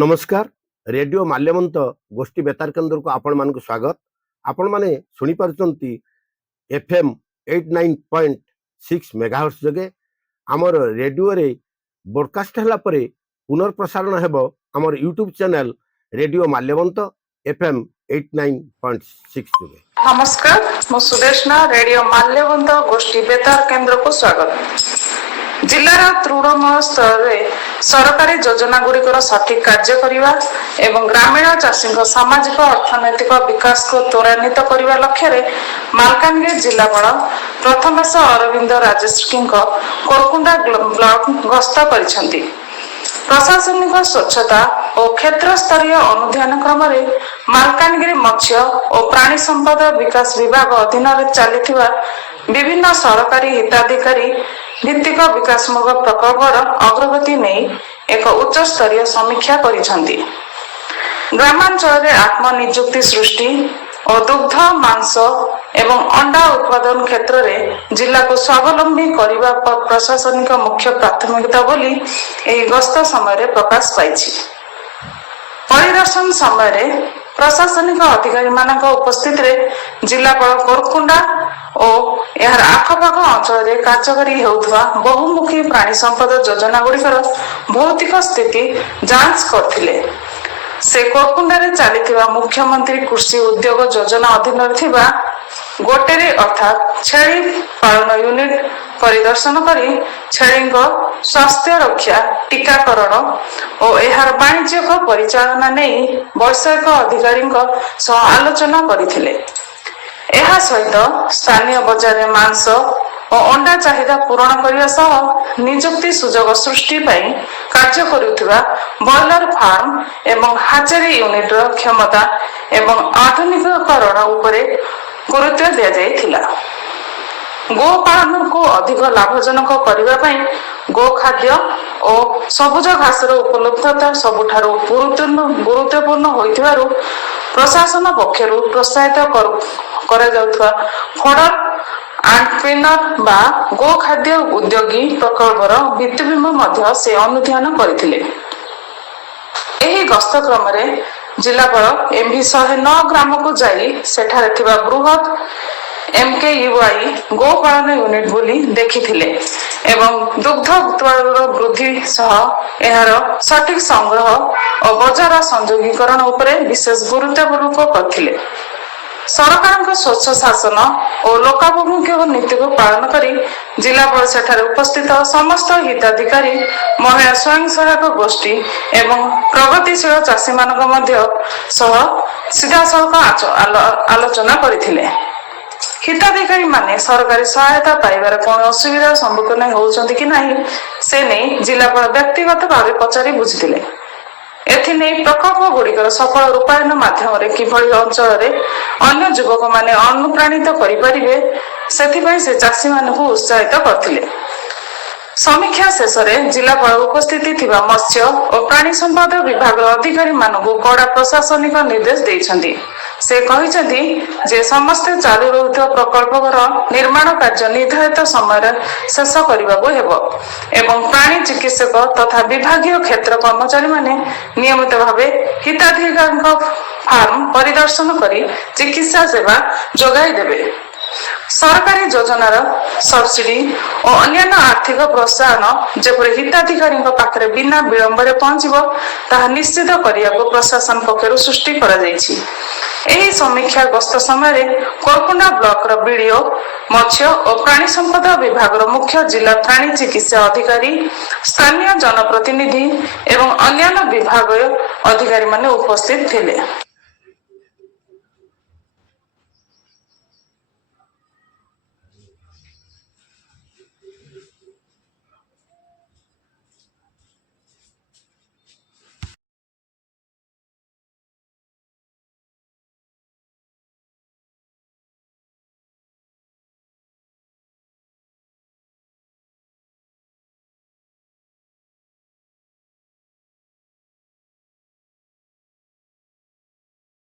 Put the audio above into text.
नमस्कार। रेडियो माल्यवंत गोष्ठी बेतार केन्द्र को आपण मान स्वागत। आपण माने सुनी पारुचंती एफएम 89.6 मेगाहर्ट्ज जगे आमर रेडियो रे ब्रॉडकास्ट हला परे पुनर्प्रसारण हेबो आमर YouTube channel radio Malyavant FM 89.6 जगे। नमस्कार, मु सुदेशना रेडियो माल्यवंत गोष्ठी बेतार केन्द्र को स्वागत। जिलार तृणमूल स्तर में सरकारी योजना गुड़िकर सठिक कार्य करने एवं ग्रामीण चाषी सामाजिक अर्थनैतिक विकास को त्वरान्वित करने लक्ष्य मालकानगिरी जिलापाल प्रथमेश अरविंद राजश्री कोरकुंडा ब्लॉक गस्त कर प्रशासनिक स्वच्छता और क्षेत्र स्तरीय अनुध्यान क्रम मालकानगिरी मत्स्य और प्राणी संपद विकास विभाग अधीन चली विभिन्न सरकारी हिताधिकारी भित्तिक विकासमूलक प्रकल्पर अग्रगति नहीं एक उच्च स्तरीय समीक्षा करिसेंती। ग्रामांचल में आत्मनियुक्ति सृष्टि और दुग्ध मांस एवं अंडा उत्पादन क्षेत्र में जिला को स्वावलंबी करने प्रशासनिक मुख्य प्राथमिकता बोली एही गस्त समय प्रकाश पाई। परिदर्शन समय प्रशासनिक अधिकारी मानक उपस्थित जिलापाल कोरकुंडा और यार आखपाख अंचल में कार्यकारी होउथवा बहुमुखी प्राणी संपद योजना गुड़िकर भौतिक स्थिति जांच करथिले। से कोरकुंडा रे चली मुख्यमंत्री कृषि उद्योग योजना अधीन गोटेरे अर्थात छेली पालन यूनिट परिदर्शन करी छेली स्वास्थ्य रक्षा टीकाकरण और यार वाणिज्यिक परिचालना नहीं वैषयिक अधिकारी आलोचना करथिले। एहा सहित स्थानीय बजार में मांस और अंडा चाहिदा पूरण करने सह नियुक्ति सुजोग सृष्टि कार्य करुवा बॉयलर फार्म एवं हाचेरी यूनिट क्षमता एवं आधुनिकीकरण उपरे गुरुत्व दिया जाइथिला। गो पालन को अधिक लाभजनक करने गो खाद्य और सबुज घासर उपलब्धता सबुठारु गुरुत्वपूर्ण होइथिबारु प्रशासन पक्षरु प्रोत्साहित करा जाउथवा फॉडर एंटरप्रेन्योर बा गो खाद्य उद्योगी प्रकल्पर भित्तिभूमि मध्य से अनुध्यान करथिले। एही गस्त क्रम रे जिलापाल एमवी 109 ग्राम को जाई सेठारे थिबा बृहत एमकेयूआई गो पालन यूनिट बोली देखिथिले एवं दुग्ध उत्पादन वृद्धि सह एहार सठिक संग्रह और बजार संयोगीकरण उपरे विशेष गुरुत्वारोप करथिले। सरकार स्वच्छ शासन और लोकाभिमुखी नीति को पालन करी जिलापाल सेठारे उपस्थित समस्त हिताधिकारी महिला स्वयं सहायक गोष्ठी एवं प्रगतिशील चाषी मानक मध्य सह सीधा सड़क आलोचना करथिले। हिताधिकारी माने सरकारी सहायता पाइबार कौन असुविधा सम्मुखीन होउछन्ति कि नहीं से नहीं जिलापाल व्यक्तिगत भाव पचारि बुझिथिले। एथिने प्रकल्प गुड़िकर सफल रूपायन माध्यम किभली अंचल अन्य युवक माने अनुप्राणित करिपारिबे सेथिपई से चाषी मानकु उत्साहित करथिले। समीक्षा शेष में जिलापाल उपस्थिति थिबा मत्स्य और प्राणी संपद विभाग अधिकारी मानकु कड़ा प्रशासनिक निर्देश देइछन्ति। से कहिछन्ति जे समस्त चालू रहुଥିବା प्रकल्पर निर्माण कार्य निर्धारित समय शेष करबाको हेबो एवं प्राणी चिकित्सक तथा विभागीय क्षेत्र कर्मचारी माने नियमित भावे हिताधिकारी फार्म परिदर्शन करी चिकित्सा सेवा जोगाई देबे। सरकारी योजनार सब्सिडी और अन्य आर्थिक प्रोत्साहन जेपरि हिताधिकारी पाखरे बिना विलंब पहुंचबो ताहा निश्चित करिया को प्रशासन पक्षरु सृष्टि करा जायछि। एही समीक्षा गस्त समय कोरकुंडा ब्लॉक बीडीओ मत्स्य और प्राणी संपद विभाग मुख्य जिला प्राणी चिकित्सा अधिकारी स्थानीय जनप्रतिनिधि एवं अन्य विभाग अधिकारी माने उपस्थित थिले।